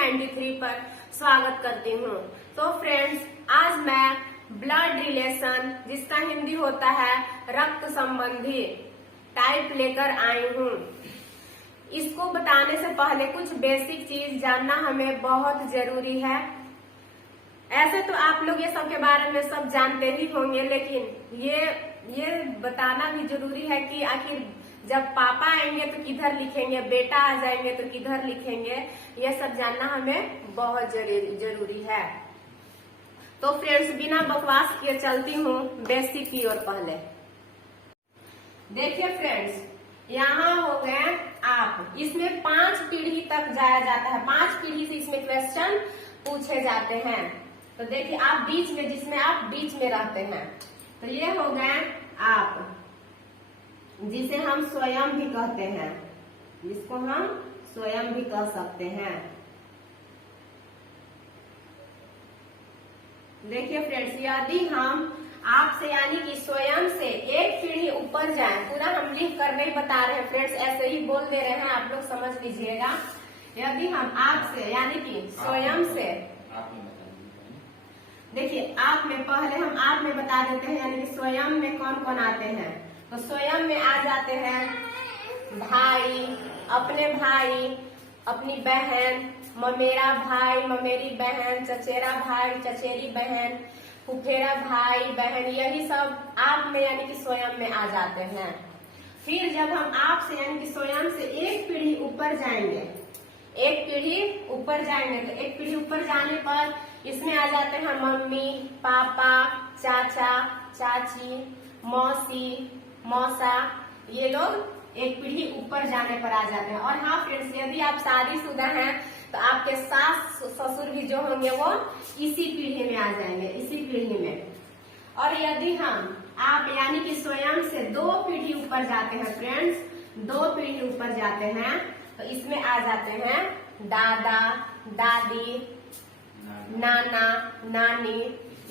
93 पर स्वागत करती हूँ। तो फ्रेंड्स, आज मैं ब्लड रिलेशन, जिसका हिंदी होता है रक्त संबंधी टाइप, लेकर आई हूँ। इसको बताने से पहले कुछ बेसिक चीज जानना हमें बहुत जरूरी है। ऐसे तो आप लोग ये सब के बारे में सब जानते ही होंगे, लेकिन ये बताना भी जरूरी है कि आखिर जब पापा आएंगे तो किधर लिखेंगे, बेटा आ जाएंगे तो किधर लिखेंगे, ये सब जानना हमें बहुत जरूरी है। तो फ्रेंड्स, बिना बकवास किए चलती हूँ बेसिक की ओर। पहले देखिए फ्रेंड्स, यहाँ हो गए आप, इसमें 5 पीढ़ी तक जाया जाता है। 5 पीढ़ी से इसमें क्वेश्चन पूछे जाते हैं। तो देखिए, आप बीच में, जिसमें आप बीच में रहते हैं, तो ये हो गए आप, जिसे हम स्वयं भी कहते हैं, जिसको हम स्वयं भी कह सकते हैं। देखिए फ्रेंड्स, यदि हम आपसे यानी कि स्वयं से एक पीढ़ी ऊपर जाएं, पूरा हम लिख कर नहीं बता रहे हैं फ्रेंड्स, ऐसे ही बोल दे रहे हैं, आप लोग समझ लीजिएगा। यदि हम आपसे यानी कि स्वयं से, देखिए आप में, पहले हम आप में बता देते हैं, यानी कि स्वयं में कौन कौन आते हैं। तो स्वयं में आ जाते हैं भाई, अपने भाई, अपनी बहन, ममेरा भाई, ममेरी बहन, चचेरा भाई, चचेरी बहन, फुफेरा भाई बहन, यही सब आप में यानी कि स्वयं में आ जाते हैं। फिर जब हम आप से यानी कि स्वयं से एक पीढ़ी ऊपर जाएंगे, एक पीढ़ी ऊपर जाएंगे, तो एक पीढ़ी ऊपर जाने पर इसमें आ जाते हैं मम्मी, पापा, चाचा, चाची, मौसी, मौसा, ये लोग एक पीढ़ी ऊपर जाने पर आ जाते हैं। और हाँ फ्रेंड्स, यदि आप शादीशुदा हैं तो आपके सास ससुर भी जो होंगे वो इसी पीढ़ी में आ जाएंगे, इसी पीढ़ी में। और यदि हम आप यानी कि स्वयं से 2 पीढ़ी ऊपर जाते हैं फ्रेंड्स, 2 पीढ़ी ऊपर जाते हैं, तो इसमें आ जाते हैं दादा, दादी, नाना, नानी,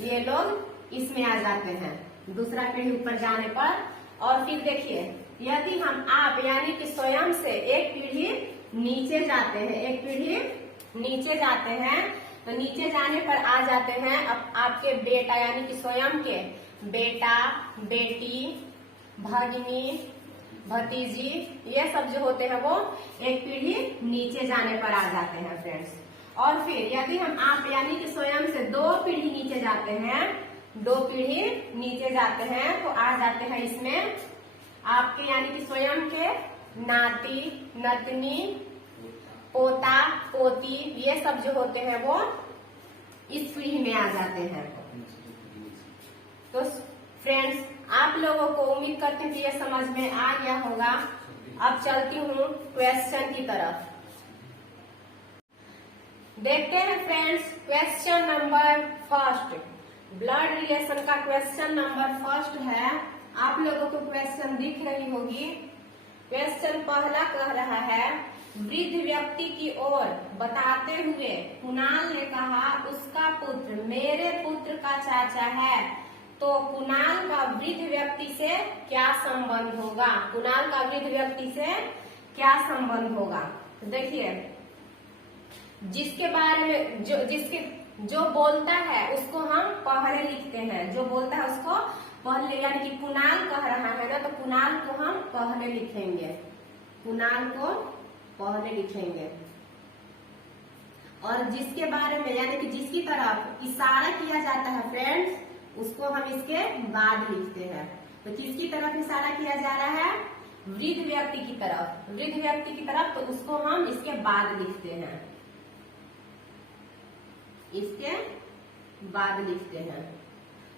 ये लोग इसमें आ जाते हैं दूसरा पीढ़ी ऊपर जाने पर। और फिर देखिए, यदि हम आप यानी कि स्वयं से एक पीढ़ी नीचे जाते हैं, एक पीढ़ी नीचे जाते हैं, तो नीचे जाने पर आ जाते हैं आपके बेटा यानी कि स्वयं के बेटा, बेटी, भगिनी, भतीजी, ये सब जो होते हैं वो एक पीढ़ी नीचे जाने पर आ जाते हैं फ्रेंड्स। और फिर यदि हम आप यानी कि स्वयं से 2 पीढ़ी नीचे जाते हैं, 2 पीढ़ी नीचे जाते हैं, तो आ जाते हैं इसमें आपके यानी कि स्वयं के नाती, नतनी, पोता, पोती, ये सब जो होते हैं वो इस पीढ़ी में आ जाते हैं। तो फ्रेंड्स, आप लोगों को उम्मीद करती हूँ कि ये समझ में आ गया होगा। अब चलती हूँ क्वेश्चन की तरफ। देखते हैं friends, question number first, blood relation का क्वेश्चन नंबर फर्स्ट है। आप लोगों को क्वेश्चन दिख रही होगी। क्वेश्चन पहला कह रहा है, वृद्ध व्यक्ति की ओर बताते हुए कुणाल ने कहा, उसका पुत्र मेरे पुत्र का चाचा है, तो कुणाल का वृद्ध व्यक्ति से क्या संबंध होगा? कुणाल का वृद्ध व्यक्ति से क्या संबंध होगा? तो देखिए, जिसके बारे में जो बोलता है उसको हम पहले लिखते हैं, जो बोलता है उसको पहले, यानी कि कुणाल कह रहा है ना, तो कुणाल को हम पहले लिखेंगे, कुणाल को पहले लिखेंगे। और जिसके बारे में यानी कि जिसकी तरफ इशारा किया जाता है फ्रेंड्स, उसको हम इसके बाद लिखते हैं। तो किसकी तरफ इशारा किया जा रहा है? वृद्ध व्यक्ति की तरफ, वृद्ध व्यक्ति की तरफ, तो उसको हम इसके बाद लिखते हैं, इसके बाद लिखते हैं।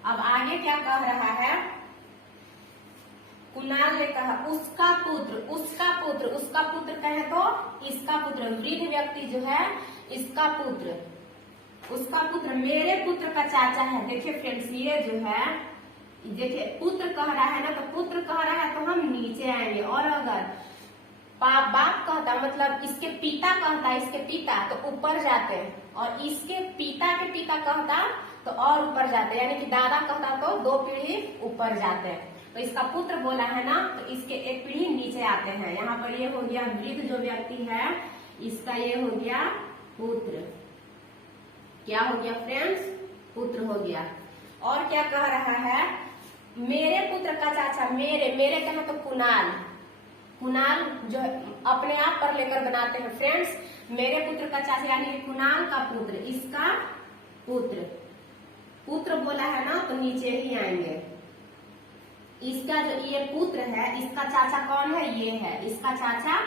अब आगे क्या कह रहा है? कुणाल ने कहा, उसका पुत्र, उसका पुत्र, उसका पुत्र कहे तो इसका पुत्र, वृद्ध व्यक्ति जो है इसका पुत्र, उसका पुत्र मेरे पुत्र का चाचा है। देखिए फ्रेंड्स, ये जो है, देखिए पुत्र कह रहा है ना, तो पुत्र कह रहा है तो हम नीचे आएंगे। और अगर बाप कहता, मतलब इसके पिता कहता, इसके पिता, तो ऊपर जाते हैं। और इसके पिता के पिता कहता तो और ऊपर जाते, यानी कि दादा कहता तो 2 पीढ़ी ऊपर जाते हैं। तो इसका पुत्र बोला है ना, तो इसके एक पीढ़ी नीचे आते हैं। यहाँ पर ये हो गया वृद्ध जो व्यक्ति है, इसका ये हो गया पुत्र। क्या हो गया फ्रेंड्स? पुत्र हो गया। और क्या कह रहा है? मेरे पुत्र का चाचा, मेरे कहा तो कुणाल, कुणाल जो अपने आप पर लेकर बनाते हैं फ्रेंड्स। मेरे पुत्र का चाचा यानी कुणाल का पुत्र, इसका पुत्र, पुत्र बोला है ना तो नीचे ही आएंगे। इसका जो ये पुत्र है, इसका चाचा कौन है? ये है, इसका चाचा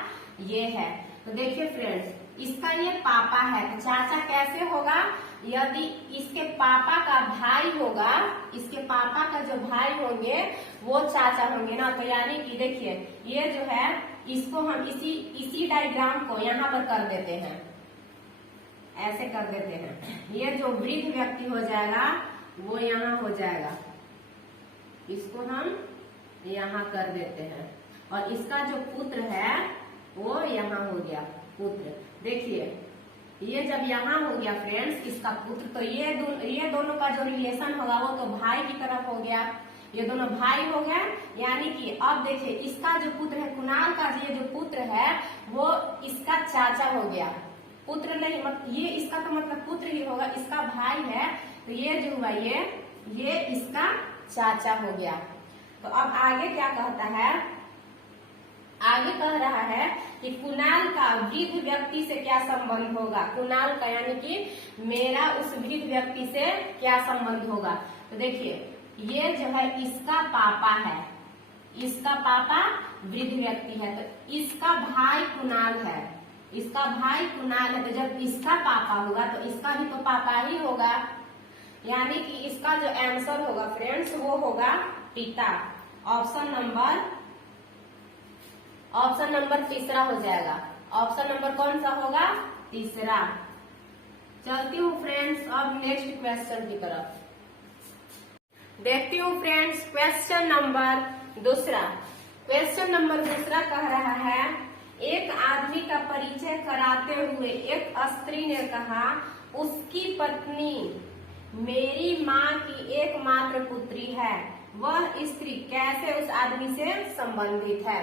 ये है। तो देखिए फ्रेंड्स, इसका ये पापा है, तो चाचा कैसे होगा? यदि इसके पापा का भाई होगा, इसके पापा का जो भाई होंगे वो चाचा होंगे ना। तो यानी कि देखिए ये जो है, इसको हम इसी डायग्राम को यहाँ पर कर देते हैं, ऐसे कर देते हैं। ये जो वृद्ध व्यक्ति हो जाएगा वो यहाँ हो जाएगा, इसको हम यहाँ कर देते हैं। और इसका जो पुत्र है वो यहाँ हो गया पुत्र। देखिए ये जब यहाँ हो गया फ्रेंड्स इसका पुत्र, तो ये दोनों का जो रिलेशन होगा वो तो भाई की तरफ हो गया, ये दोनों भाई हो गए। यानी कि अब देखिए इसका जो पुत्र है, कुणाल का ये जो पुत्र है वो इसका चाचा हो गया। पुत्र नहीं, ये इसका तो मतलब पुत्र ही होगा, इसका भाई है तो ये जो हुआ ये इसका चाचा हो गया। तो अब आगे क्या कहता है? आगे कह रहा है कि कुणाल का वृद्ध व्यक्ति से क्या संबंध होगा? कुणाल का यानी कि मेरा उस वृद्ध व्यक्ति से क्या संबंध होगा? तो देखिए ये जो है इसका पापा है, इसका पापा वृद्ध व्यक्ति है, तो इसका भाई कुणाल है, इसका भाई कुणाल है। तो जब इसका पापा होगा तो इसका भी तो पापा ही होगा। यानी कि इसका जो आंसर होगा फ्रेंड्स वो होगा पिता। ऑप्शन नंबर तीसरा हो जाएगा। ऑप्शन नंबर कौन सा होगा? तीसरा। चलती हूँ फ्रेंड्स अब नेक्स्ट क्वेश्चन की तरफ। देखती हूँ फ्रेंड्स क्वेश्चन नंबर दूसरा। क्वेश्चन नंबर दूसरा कह रहा है, एक आदमी का परिचय कराते हुए एक स्त्री ने कहा, उसकी पत्नी मेरी माँ की एकमात्र पुत्री है। वह स्त्री कैसे उस आदमी से संबंधित है?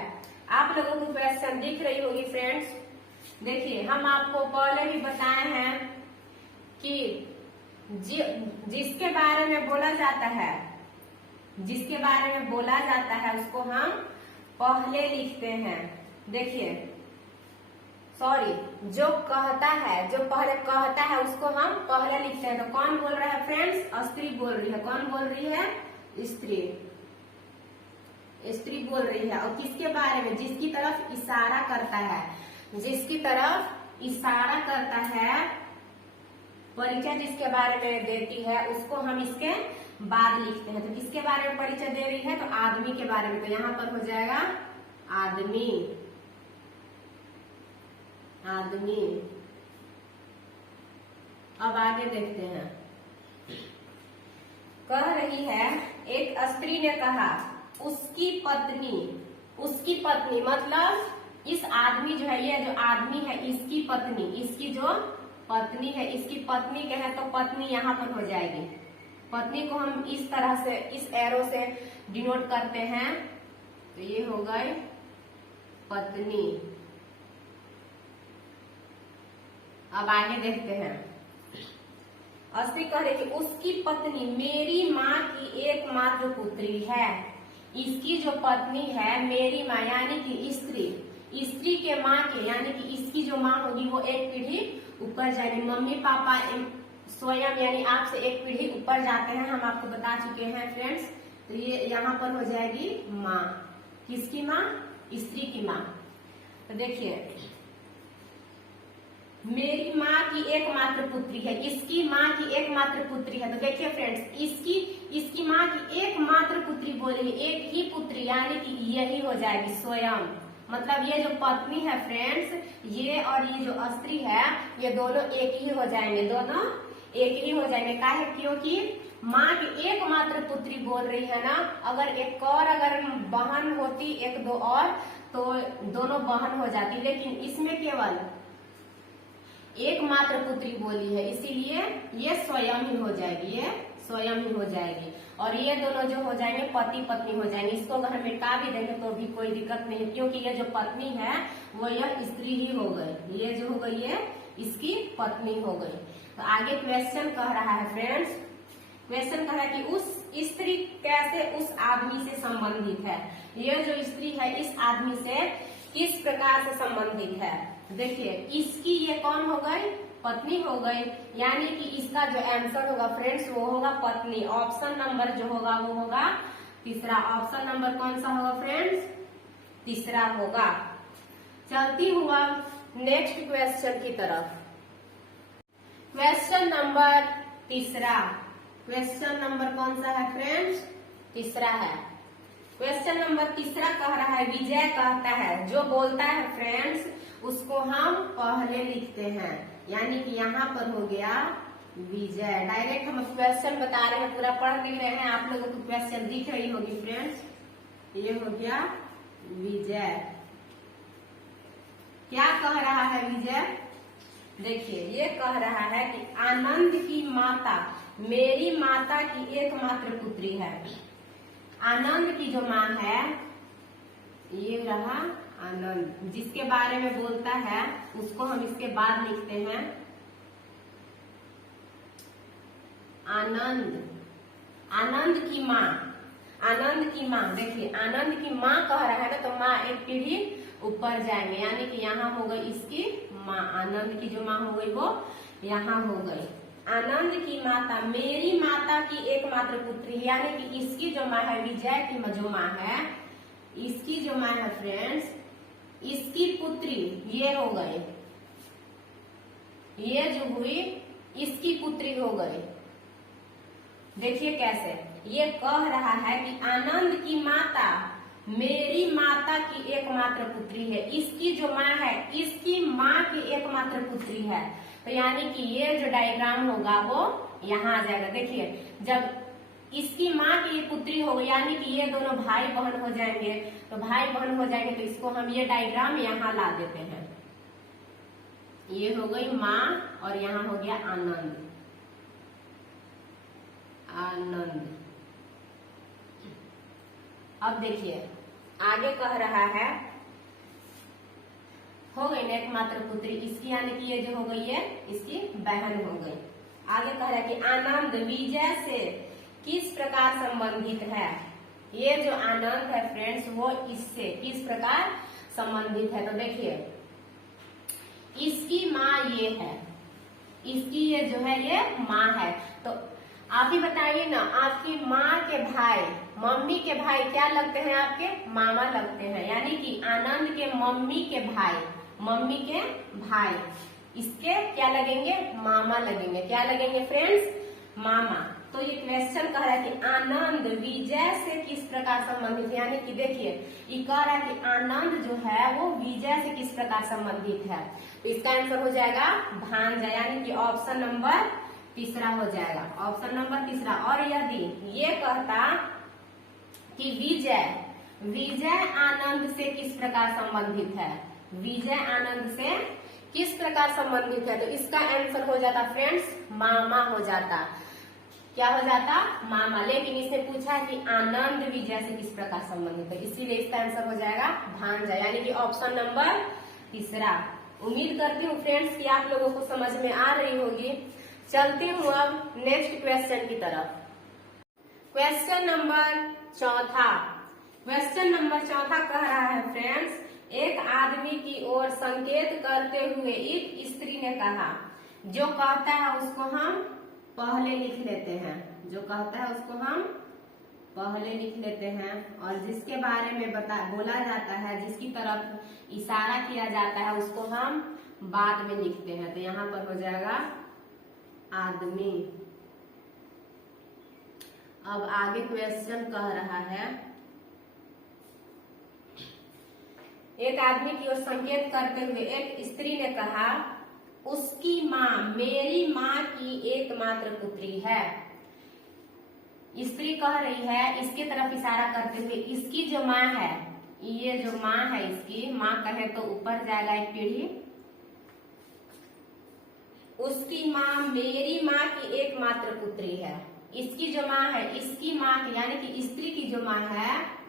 आप लोगों को क्वेश्चन दिख रही होगी फ्रेंड्स। देखिए हम आपको पहले ही बताए हैं कि जिसके बारे में बोला जाता है, जिसके बारे में बोला जाता है उसको हम पहले लिखते हैं। देखिए सॉरी, जो कहता है, जो पहले कहता है उसको हम पहले लिखते हैं। तो कौन बोल रहा है फ्रेंड्स? स्त्री बोल रही है। कौन बोल रही है? स्त्री, स्त्री बोल रही है। और किसके बारे में? जिसकी तरफ इशारा करता है, जिसकी तरफ इशारा करता है, परिचय जिसके बारे में देती है उसको हम इसके बाद लिखते हैं। तो किसके बारे में परिचय दे रही है? तो आदमी के बारे में। तो यहाँ पर हो जाएगा आदमी, आदमी। अब आगे देखते हैं। कह रही है, एक स्त्री ने कहा, उसकी पत्नी, उसकी पत्नी मतलब इस आदमी जो है, ये जो आदमी है इसकी पत्नी, इसकी जो पत्नी है, इसकी पत्नी के है तो पत्नी यहाँ पर हो जाएगी। पत्नी को हम इस तरह से, इस एरो से डिनोट करते हैं। तो ये हो गई पत्नी। अब आगे देखते हैं। स्त्री कह रही कि उसकी पत्नी मेरी माँ की एकमात्र पुत्री है। इसकी जो पत्नी है मेरी माँ यानी कि स्त्री, स्त्री के माँ के यानी कि इसकी जो माँ होगी वो एक पीढ़ी ऊपर जाएगी। मम्मी पापा स्वयं यानी आपसे एक पीढ़ी ऊपर जाते हैं, हम आपको बता चुके हैं फ्रेंड्स। तो ये यहाँ पर हो जाएगी माँ। किसकी माँ? स्त्री की माँ। तो देखिए मेरी माँ की एकमात्र पुत्री है, इसकी माँ की एकमात्र पुत्री है। तो देखिए फ्रेंड्स इसकी माँ की एकमात्र पुत्री बोली, एक ही पुत्री यानी कि यही हो जाएगी स्वयं। मतलब ये जो पत्नी है फ्रेंड्स, ये और ये जो स्त्री है ये दोनों एक ही हो जाएंगे, दोनों एक ही हो जाएंगे। काहे? क्योंकि माँ की एकमात्र पुत्री बोल रही है ना। अगर एक और अगर बहन होती, एक दो और, तो दोनों बहन हो जाती, लेकिन इसमें केवल एकमात्र पुत्री बोली है, इसीलिए ये स्वयं ही हो जाएगी, ये स्वयं ही हो जाएगी। और ये दोनों जो हो जाएंगे पति पत्नी हो जाएंगे। इसको अगर हम मिटा भी देंगे तो भी कोई दिक्कत नहीं, क्योंकि ये जो पत्नी है वो यह स्त्री ही हो गई, ये जो हो गई ये इसकी पत्नी हो गई। तो आगे क्वेश्चन कह रहा है फ्रेंड्स, क्वेश्चन कह रहा है कि उस स्त्री कैसे उस आदमी से संबंधित है। यह जो स्त्री है इस आदमी से किस प्रकार से संबंधित है। देखिए इसकी ये कौन हो गई, पत्नी हो गई, यानी कि इसका जो आंसर होगा फ्रेंड्स वो होगा पत्नी। ऑप्शन नंबर जो होगा वो होगा तीसरा। ऑप्शन नंबर कौन सा होगा फ्रेंड्स, तीसरा होगा। चलती हूँ अब नेक्स्ट क्वेश्चन की तरफ। क्वेश्चन नंबर तीसरा, क्वेश्चन नंबर कौन सा है फ्रेंड्स, तीसरा है। क्वेश्चन नंबर तीसरा कह रहा है, विजय कहता है, जो बोलता है फ्रेंड्स उसको हम पहले लिखते हैं, यानी कि यहाँ पर हो गया विजय। डायरेक्ट हम क्वेश्चन बता रहे हैं, पूरा पढ़ नहीं रहे हैं, आप लोगों को क्वेश्चन दिख रही होगी फ्रेंड्स। ये हो गया विजय। क्या कह रहा है विजय, देखिए ये कह रहा है कि आनंद की माता मेरी माता की एकमात्र पुत्री है। आनंद की जो माँ है ये रहा आनंद, जिसके बारे में बोलता है उसको हम इसके बाद लिखते हैं आनंद। आनंद की माँ, आनंद की माँ, देखिए आनंद की माँ कह रहा है ना, तो माँ एक पीढ़ी ऊपर जाएंगे, यानी कि यहाँ हो गई इसकी माँ। आनंद की जो माँ हो गई वो यहाँ हो गई। आनंद की माता मेरी माता की एकमात्र पुत्री, यानी कि इसकी जो माँ है, विजय की जो माँ है, इसकी जो माँ है फ्रेंड्स, इसकी पुत्री ये हो गई, ये जो हुई इसकी पुत्री हो गई। देखिए कैसे ये कह रहा है कि आनंद की माता मेरी माता की एकमात्र पुत्री है। इसकी जो माँ है इसकी माँ की एकमात्र पुत्री है। तो यानी कि ये जो डायग्राम होगा वो यहाँ आ जाएगा। देखिए जब इसकी माँ की पुत्री होगी, यानी कि ये दोनों भाई बहन हो जाएंगे, तो भाई बहन हो जाएंगे तो इसको हम ये डायग्राम यहाँ ला देते हैं। ये हो गई माँ और यहाँ हो गया आनंद। आनंद। अब देखिए आगे कह रहा है, हो गई ना एकमात्र पुत्री इसकी, यानी कि ये जो हो गई है इसकी बहन हो गई। आगे कह रहा है कि आनंद विजय से किस प्रकार संबंधित है। ये जो आनंद है फ्रेंड्स वो इससे किस प्रकार संबंधित है। तो देखिए इसकी माँ ये है, इसकी ये जो है ये माँ है। तो आप ही बताइए ना, आपकी माँ के भाई, मम्मी के भाई क्या लगते हैं, आपके मामा लगते हैं, यानी कि आनंद के मम्मी के भाई, मम्मी के भाई इसके क्या लगेंगे, मामा लगेंगे। क्या लगेंगे फ्रेंड्स, मामा। तो ये क्वेश्चन कह रहा है कि आनंद विजय से किस प्रकार संबंधित है, यानी कि देखिए ये कह रहा है कि आनंद जो है वो विजय से किस प्रकार संबंधित है। तो इसका आंसर हो जाएगा भांजा, यानी कि ऑप्शन नंबर तीसरा हो जाएगा। ऑप्शन नंबर तीसरा। और यदि ये कहता कि विजय आनंद से किस प्रकार संबंधित है, विजय आनंद से किस प्रकार संबंधित है, तो इसका आंसर हो जाता फ्रेंड्स मामा हो जाता। क्या हो जाता, मामा। लेकिन इसने पूछा कि आनंद विजय से किस प्रकार संबंधित है, इसीलिए इसका आंसर हो जाएगा भांजा, यानी कि ऑप्शन नंबर तीसरा। उम्मीद करती हूँ फ्रेंड्स कि आप लोगों को समझ में आ रही होगी। चलती हूँ अब नेक्स्ट क्वेश्चन की तरफ। क्वेश्चन नंबर चौथा। क्वेश्चन नंबर चौथा कह रहा है फ्रेंड्स, एक आदमी की ओर संकेत करते हुए एक स्त्री ने कहा। जो कहता है उसको हम पहले लिख लेते हैं, जो कहता है उसको हम पहले लिख लेते हैं, और जिसके बारे में बोला जाता है, जिसकी तरफ इशारा किया जाता है उसको हम बाद में लिखते हैं। तो यहाँ पर हो जाएगा आदमी। अब आगे क्वेश्चन कह रहा है, एक आदमी की ओर संकेत करते हुए एक स्त्री ने कहा, उसकी माँ मेरी माँ की एकमात्र पुत्री है। स्त्री कह रही है, इसके तरफ इशारा करते हुए, इसकी जो माँ है, ये जो माँ है इसकी माँ कहे तो ऊपर जाएगा एक पीढ़ी, उसकी माँ मेरी माँ की एकमात्र पुत्री है। इसकी जो माँ है, इसकी माँ की यानी कि स्त्री की जो माँ है,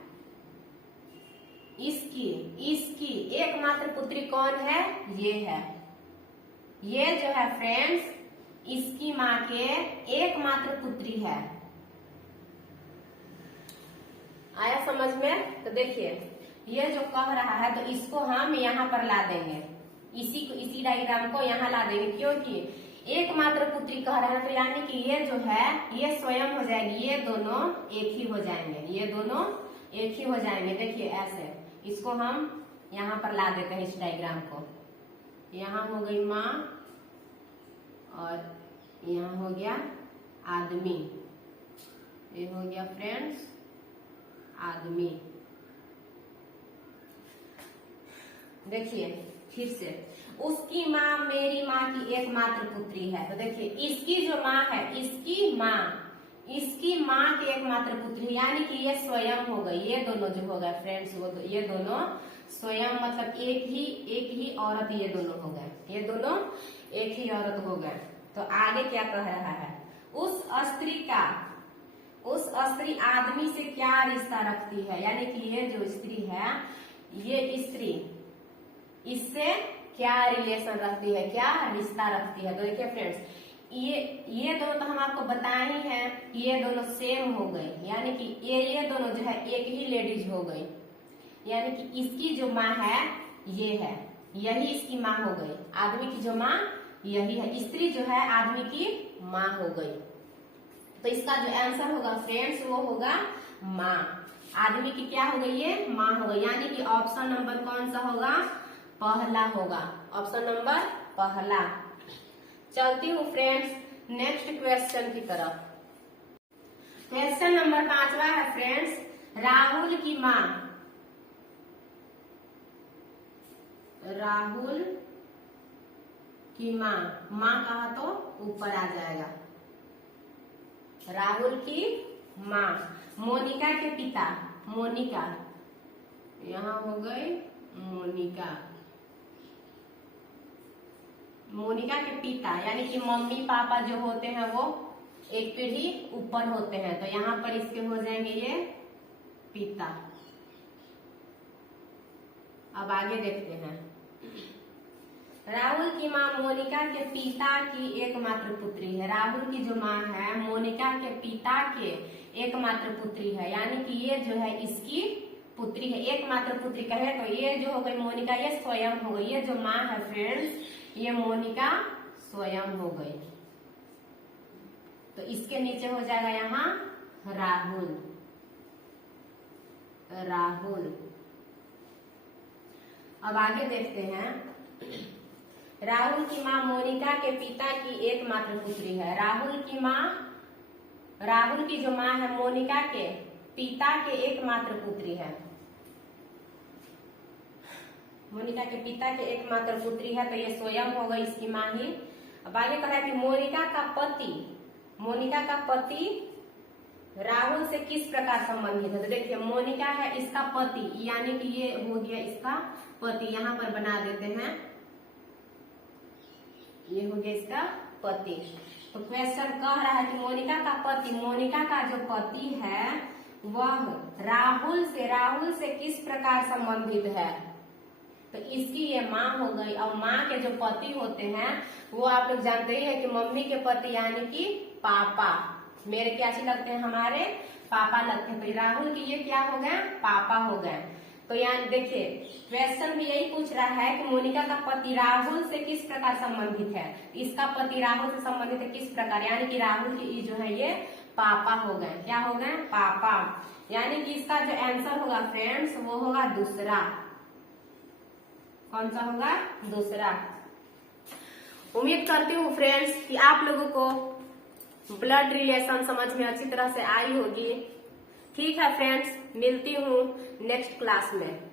इसकी एकमात्र पुत्री कौन है, ये है। ये जो है फ्रेंड्स इसकी माँ के एकमात्र पुत्री है। आया समझ में? तो देखिए ये जो कह रहा है तो इसको हम यहाँ पर ला देंगे, इसी डायग्राम को यहाँ ला देंगे, क्योंकि एकमात्र पुत्री कह रहा है तो यानी कि ये जो है ये स्वयं हो जाएगी, ये दोनों एक ही हो जाएंगे, ये दोनों एक ही हो जाएंगे। देखिए ऐसे इसको हम यहाँ पर ला देते हैं इस डायग्राम को। यहाँ हो गई माँ और यहाँ हो गया आदमी, ये हो गया फ्रेंड्स आदमी। देखिए फिर से, उसकी माँ मेरी माँ की एकमात्र पुत्री है। तो देखिए इसकी जो माँ है, इसकी माँ की एकमात्र पुत्री, यानी कि ये स्वयं हो गई। ये दोनों जो हो गए फ्रेंड्स, वो ये दोनों स्वयं मतलब एक ही औरत, ये दोनों हो गए, ये दोनों एक ही औरत हो गए। तो आगे क्या कह रहा है, उस स्त्री आदमी से क्या रिश्ता रखती है, यानी कि ये जो स्त्री है, ये स्त्री इससे क्या रिलेशन रखती है, क्या रिश्ता रखती है। तो देखिए फ्रेंड्स ये दोनों तो हम आपको बताए ही हैं, ये दोनों सेम हो गए, यानी कि ये दोनों जो है एक ही लेडीज हो गई, यानी कि इसकी जो माँ है ये है, यही इसकी माँ हो गई। आदमी की जो माँ यही है, स्त्री जो है आदमी की माँ हो गई। तो इसका जो आंसर होगा फ्रेंड्स वो होगा माँ। आदमी की क्या हो गई, ये माँ हो गई, यानी कि ऑप्शन नंबर कौन सा होगा, पहला होगा, ऑप्शन नंबर पहला। चलती हूँ फ्रेंड्स नेक्स्ट क्वेश्चन की तरफ। क्वेश्चन नंबर 5वां है फ्रेंड्स, राहुल की माँ, राहुल की माँ कहा तो ऊपर आ जाएगा, राहुल की माँ। मोनिका के पिता, मोनिका, यहाँ हो गई मोनिका, मोनिका के पिता यानी कि मम्मी पापा जो होते हैं वो एक पीढ़ी ऊपर होते हैं, तो यहाँ पर इसके हो जाएंगे ये पिता। अब आगे देखते हैं, राहुल की माँ मोनिका के पिता की एकमात्र पुत्री है। राहुल की जो माँ है मोनिका के पिता के एकमात्र पुत्री है, यानी कि ये जो है इसकी पुत्री है, एकमात्र पुत्री कहे तो ये जो हो गई मोनिका, ये स्वयं हो गई। ये जो माँ है फ्रेंड्स ये मोनिका स्वयं हो गई। तो इसके नीचे हो जाएगा यहाँ राहुल, राहुल। अब आगे देखते हैं, राहुल की माँ मोनिका के पिता की एकमात्र पुत्री है। राहुल की जो माँ है मोनिका के पिता के एकमात्र पुत्री है, मोनिका के पिता के एकमात्र पुत्री है, तो ये स्वयं हो गई इसकी माँ ही। अब आगे कहा कि मोनिका का पति राहुल से किस प्रकार संबंधित है। तो देखिए मोनिका है इसका पति, यानी कि ये हो गया इसका पति, यहाँ पर बना देते हैं, ये हो गया इसका पति। तो क्वेश्चन कह रहा है कि मोनिका का पति, मोनिका का जो पति है वह राहुल से किस प्रकार संबंधित है। तो इसकी ये माँ हो गई, और माँ के जो पति होते हैं वो आप लोग जानते ही है कि मम्मी के पति यानी कि पापा, मेरे क्या लगते हैं, हमारे पापा लगते हैं। तो राहुल की ये क्या हो गए, पापा हो गए। तो यहाँ देखिए क्वेश्चन भी यही पूछ रहा है कि मोनिका का पति राहुल से किस प्रकार संबंधित है। इसका पति राहुल से संबंधित है किस प्रकार, यानी कि राहुल की जो है ये पापा हो गए, क्या हो गए, पापा। यानी कि इसका जो आंसर होगा फ्रेंड्स वो होगा दूसरा। कौन सा होगा, दूसरा। उम्मीद करती हूँ फ्रेंड्स कि आप लोगों को ब्लड रिलेशन समझ में अच्छी तरह से आई होगी। ठीक है फ्रेंड्स, मिलती हूँ नेक्स्ट क्लास में।